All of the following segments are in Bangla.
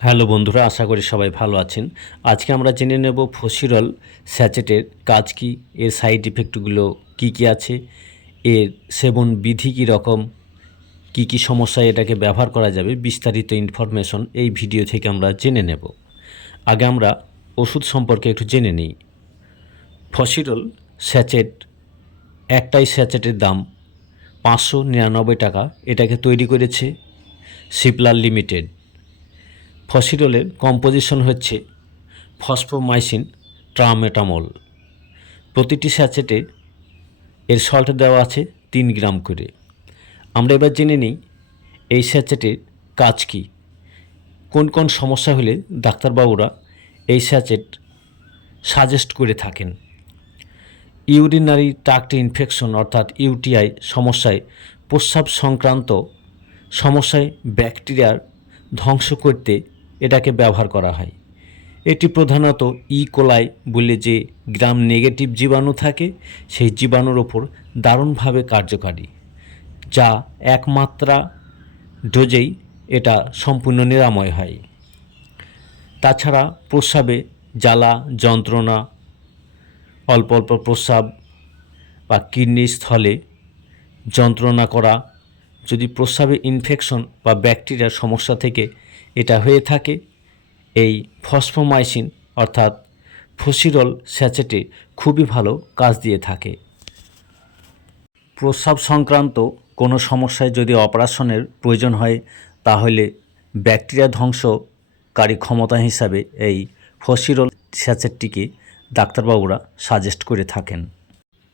হ্যালো বন্ধুরা, আশা করি সবাই ভালো আছেন। আজকে আমরা জেনে নেব ফসিরল স্যাচেটের কাজ কী, এর সাইড ইফেক্টগুলো কী কী আছে, এর সেবন বিধি কী রকম, কী কী সমস্যায় এটাকে ব্যবহার করা যাবে, বিস্তারিত ইনফরমেশন এই ভিডিও থেকে আমরা জেনে নেব। আগে আমরা ওষুধ সম্পর্কে একটু জেনে নিই। ফসিরল স্যাচেট, একটাই স্যাচেটের দাম 599 টাকা। এটাকে তৈরি করেছে সিপলার লিমিটেড। ফসিরলের কম্পোজিশন হচ্ছে ফসফোমাইসিন ট্রামেটামল। প্রতিটি স্যাচেটে এর সল্ট দেওয়া আছে 3 গ্রাম করে। আমরা এবার জেনে নিই এই স্যাচেটের কাজ কী, কোন কোন সমস্যা হলে ডাক্তারবাবুরা এই স্যাচেট সাজেস্ট করে থাকেন। ইউরিনারি ট্র্যাক্ট ইনফেকশন অর্থাৎ ইউটিআই সমস্যায়, প্রস্রাব সংক্রান্ত সমস্যায় ব্যাকটেরিয়ার ধ্বংস করতে এটাকে ব্যবহার করা হয়। এটি প্রধানত কোলাই বলে যে গ্রাম নেগেটিভ জীবাণু থাকে, সেই জীবাণুর ওপর দারুণভাবে কার্যকারী, যা একমাত্রা ডোজেই এটা সম্পূর্ণ নিরাময় হয়। তাছাড়া প্রস্রাবে জ্বালা যন্ত্রণা, অল্প অল্প প্রস্রাব বা কিডনির স্থলে যন্ত্রণা করা, যদি প্রস্রাবে ইনফেকশন বা ব্যাকটেরিয়ার সমস্যা থেকে এটা হয়ে থাকে, এই ফসফোমাইসিন অর্থাৎ ফসিরল স্যাচেটে খুবই ভালো কাজ দিয়ে থাকে। প্রস্রাব সংক্রান্ত কোনো সমস্যায় যদি অপারেশনের প্রয়োজন হয়, তাহলে ব্যাকটেরিয়া ধ্বংসকারী ক্ষমতা হিসাবে এই ফসিরল স্যাচেটটিকে ডাক্তারবাবুরা সাজেস্ট করে থাকেন।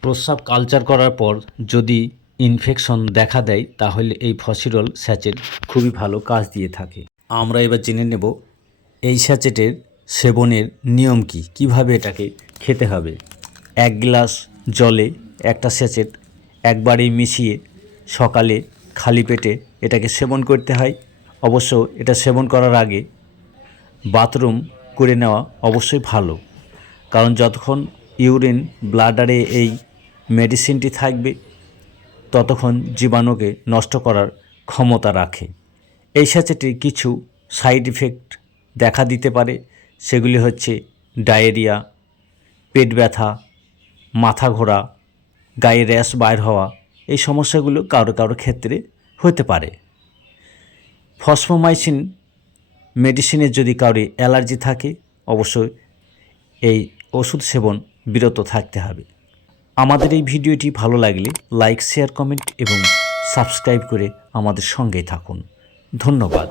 প্রস্রাব কালচার করার পর যদি ইনফেকশন দেখা দেয়, তাহলে এই ফসিরল স্যাচেট খুবই ভালো কাজ দিয়ে থাকে। আমরা এবার জেনে নেব এই স্যাচেটের সেবনের নিয়ম কী, কীভাবে এটাকে খেতে হবে। 1 গ্লাস জলে একটা স্যাচেট একবারেই মিশিয়ে সকালে খালি পেটে এটাকে সেবন করতে হয়। অবশ্য এটা সেবন করার আগে বাথরুম করে নেওয়া অবশ্যই ভালো, কারণ যতক্ষণ ইউরিন ব্লাডারে এই মেডিসিনটি থাকবে, ততক্ষণ জীবাণুকে নষ্ট করার ক্ষমতা রাখে। এই স্যাচেটির কিছু সাইড ইফেক্ট দেখা দিতে পারে, সেগুলি হচ্ছে ডায়রিয়া, পেট ব্যথা, মাথা ঘোরা, গায়ে র্যাশ বাইর হওয়া। এই সমস্যাগুলো কারো কারো ক্ষেত্রে হতে পারে। ফসফোমাইসিন মেডিসিনের যদি কারো অ্যালার্জি থাকে, অবশ্যই এই ওষুধ সেবন বিরত থাকতে হবে। আমাদের এই ভিডিওটি ভালো লাগলে লাইক, শেয়ার, কমেন্ট এবং সাবস্ক্রাইব করে আমাদের সঙ্গেই থাকুন। ধন্যবাদ।